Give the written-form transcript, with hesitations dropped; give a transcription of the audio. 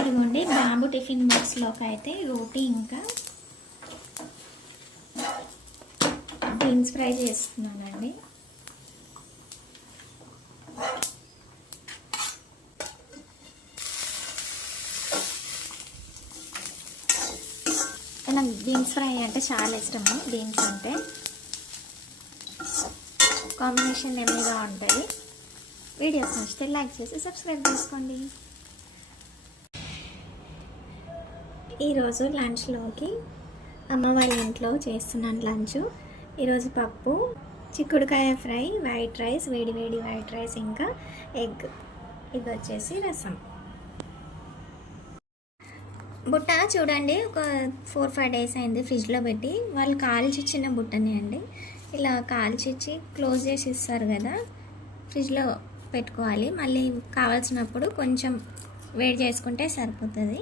ఇదిగోండి బాబు టిఫిన్ బాక్స్లోకి అయితే రోటీ ఇంకా బీన్స్ ఫ్రై చేస్తున్నానండి. నాకు బీన్స్ ఫ్రై అంటే చాలా ఇష్టము. బీన్స్ అంటే కాంబినేషన్ ఎమ్మీగా ఉంటుంది. వీడియోస్ నచ్చితే లైక్ చేసి సబ్స్క్రైబ్ చేసుకోండి. ఈరోజు లంచ్లోకి అమ్మ వాళ్ళ ఇంట్లో చేస్తున్నాను లంచ్. ఈరోజు పప్పు, చిక్కుడుకాయ ఫ్రై, వైట్ రైస్, వేడి వేడి వైట్ రైస్, ఇంకా ఎగ్. ఇది వచ్చేసి రసం. బుట్ట చూడండి, ఒక 4-5 డేస్ అయింది ఫ్రిడ్జ్లో పెట్టి. వాళ్ళు కాల్చిచ్చిన బుట్టనే అండి. ఇలా కాల్చిచ్చి క్లోజ్ చేసి ఇస్తారు కదా, ఫ్రిడ్జ్లో పెట్టుకోవాలి. మళ్ళీ కావాల్సినప్పుడు కొంచెం వేడి చేసుకుంటే సరిపోతుంది.